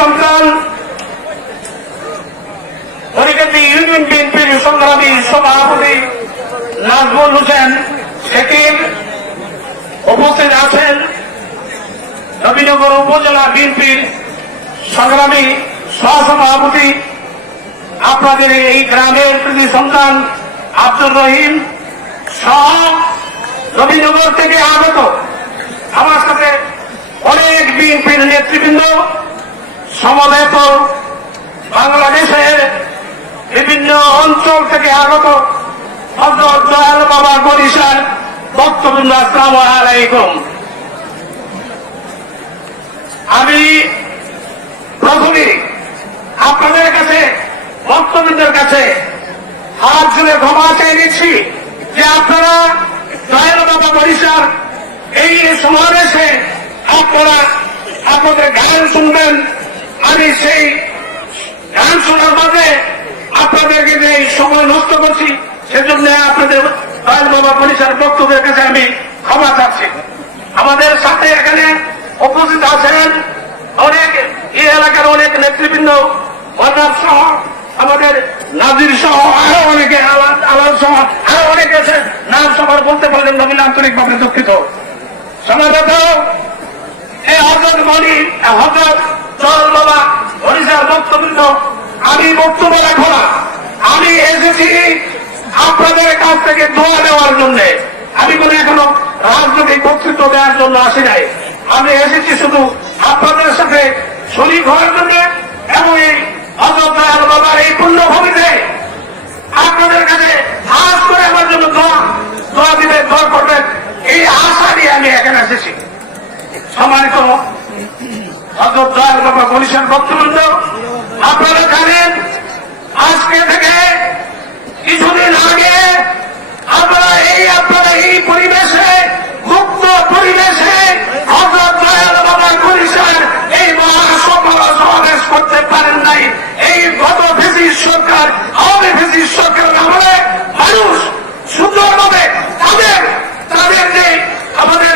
সন্তান হরিকেন্দ্রী ইউনিয়ন বিএনপির সংগ্রামী সভাপতি নাজমুল হোসেন শেকিল উপস্থিত আছেন। নবীনগর উপজেলা বিএনপির সংগ্রামী সহসভাপতি আপনাদের এই গ্রামের কৃতি সন্তান আব্দুর রহিম সহ নবীনগর থেকে আগত আমার সাথে অনেক বিএনপির নেতৃবৃন্দ সমবেত বাংলাদেশের বিভিন্ন অঞ্চল থেকে আগত হযরত দয়াল বাবা বরিশাল বক্তবৃন্দ, আসসালামু আলাইকুম। আমি প্রথমে আপনাদের কাছে ভক্তবৃন্দের কাছে হাত জুড়ে ক্ষমা চেয়ে নিচ্ছি যে আপনারা দয়াল বাবা বরিশাল এই সমাবেশে আপনারা আপনাদের গান শুনবেন। আমি সেই গান শোনার মাঝে আপনাদেরকে যে সময় নষ্ট করছি সেজন্য আপনাদের দয়াল বাবা বরিশাল বক্তব্যের কাছে আমি ক্ষমা চাচ্ছি। আমাদের সাথে এখানে উপস্থিত আছেন অনেক এই এলাকার অনেক নেতৃবৃন্দ, ওয়ার্ডার সহ আমাদের নাজির সহ আরো অনেকে, আলাল সহ আরো অনেকে আছে, নাম সবার বলতে পারলেন নবীন আন্তরিকভাবে দুঃখিত। সমাগত এই হযরত মনি হযরত দয়াল বাবা বরিশাল বক্তবৃন্দ, আমি বক্তব্য রাখব না। আমি এসেছি আপনাদের কাছ থেকে দোয়া নেওয়ার জন্য। আমি কোনো এখনো রাজনৈতিক বক্তব্য দেওয়ার জন্য আসি নাই। আমি এসেছি শুধু আপনাদের সাথে শরীক হওয়ার জন্য এবং এই হযরত দয়াল বাবার এই পুণ্যভূমিতে আপনাদের কাছে খাস করে আমার জন্য দোয়া দিবেন, দোয়া করবেন, এই আশা নিয়ে আমি এখানে এসেছি। সম্মানিত হযরত দয়াল বাবা বরিশাল বক্তবৃন্দ, আপনারা জানেন আজকে থেকে কিছুদিন আগে আপনারা এই পরিবেশে, মুক্ত পরিবেশে হযরত দয়াল বাবা বরিশাল এই মহাসমাবেশ করতে পারেন নাই। এই গত ফ্যাসিস্ট সরকার, আওয়ামী ফ্যাসিস্ট সরকারের আমলে মানুষ সুন্দরভাবে তাদের যে আমাদের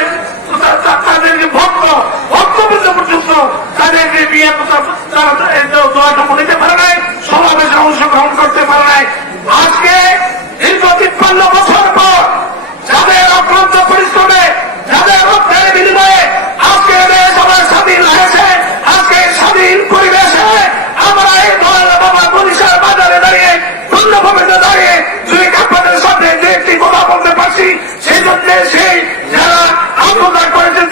তাদের যে ভক্তবৃন্দ পর্যন্ত তাদেরকে বিয়ে দোয়াটুকু নিতে পারে নাই, সমাবেশে অংশগ্রহণ করতে পারে নাই। আজকে দীর্ঘ 53 বছর পর যাদের অক্লান্ত পরিশ্রমে, যাদের রক্তের বিনিময়ে আজকে দেশ আমার স্বাধীন হয়েছে, আজকে স্বাধীন পরিবেশে আমরা এই দয়াল বাবা বরিশাল বাজারে দাঁড়িয়ে, পূর্ণভূমিতে দাঁড়িয়ে যদি আপনাদের সামনে যে একটি কথা বলতে পারছি, সেই জন্য সেই যারা আত্মত্যাগ করেছেন,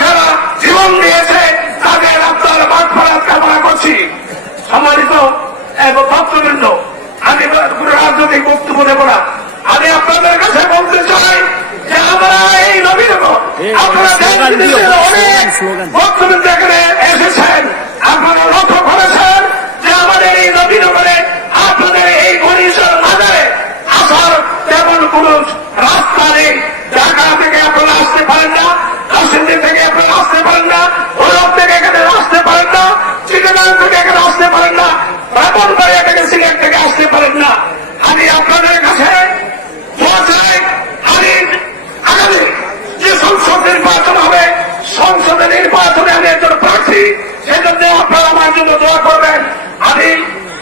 যারা জীবন দিয়েছে তাদের আপনার মাগফিরাত কামনা করছি। সম্মানিত এবং ভক্তবৃন্দ, আমি কোন রাজনৈতিক বক্তব্য দেব না। আমি আপনাদের কাছে বলতে চাই যে আমরা এই নবীনগর, আপনারা অনেক ভক্তবৃন্দ এখানে এসেছেন, আপনারা লক্ষ্য করেছেন যে আমাদের এই নবীনগরে আপনাদের এই বরিশাল বাজারে আসার তেমন কোন রাস্তা নেই। ঢাকা থেকে আপনারা আসতে পারেন না, কাশ্মীর থেকে আপনারা আসতে পারেন না, ভৈরব থেকে এখানে আসতে পারেন না, চিটাগাং থেকে এখানে আসতে পারেন না, ব্রাহ্মণবাড়িয়া থেকে সিলেট থেকে আসতে পারেন না। আমি আপনাদের কাছে দোয়া চাই, আমি আগামী যে সংসদ নির্বাচন হবে, সংসদের নির্বাচনে আমি একজন প্রার্থী, সেজন্য আপনারা আমার জন্য দোয়া করবেন। আমি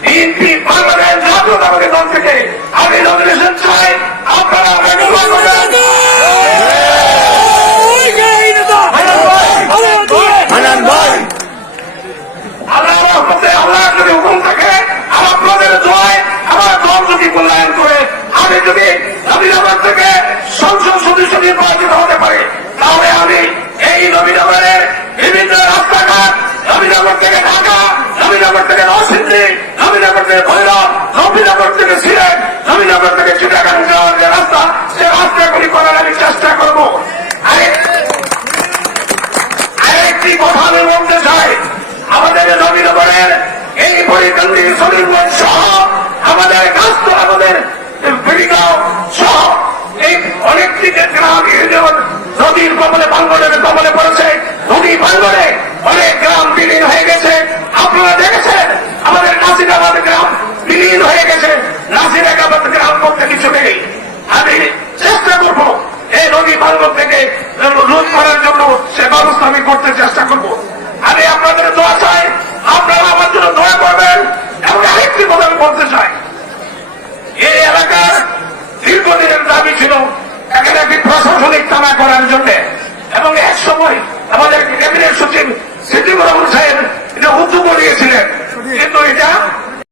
বিএনপি বাংলাদেশ জাতীয়তাবাদী দল থেকে আমি নমিনেশন চাই, আপনারা আল্লাহ যদি হুকুম থাকে, আপনাদের দোয়ায় আমার দল যদি মূল্যায়ন করে আমি যদি নবীনগর থেকে সংসদ সদস্য নির্বাচিত হতে পারি, তাহলে আমি এই নবীনগরের বিভিন্ন রাস্তাঘাট, নবীনগর থেকে ঢাকা, নবীনগর থেকে নরসিংদী, নবীনগর থেকে ভৈরব, নবীনগর থেকে সিলেট, নবীনগর থেকে চিটাগাং যাওয়ার যে রাস্তা, সে রাস্তাগুলি করার আমি চেষ্টা করব। আরেকটি কথা আমি বলতে চাই, আমাদের নবীনগরের এই পরিকান্দি শরীফগঞ্জ সহ আমাদের গাছতলা, আমাদের বেড়িগাঁও সহ এই অনেকটি গ্রাম নদীর কবলে, ভাঙ্গনের কবলে পড়েছে। নদী ভাঙ্গনে অনেক গ্রাম বিলীন হয়ে গেছে। আপনারা দেখেছেন আমাদের নাসিরাবাদ গ্রাম বিলীন হয়ে গেছে। নাসিরাবাদ গ্রাম বলতে কিছু নেই। আমি চেষ্টা করব এই নদী ভাঙ্গন থেকে রোধ করার জন্য সে ব্যবস্থা আমি করতে চেষ্টা করব।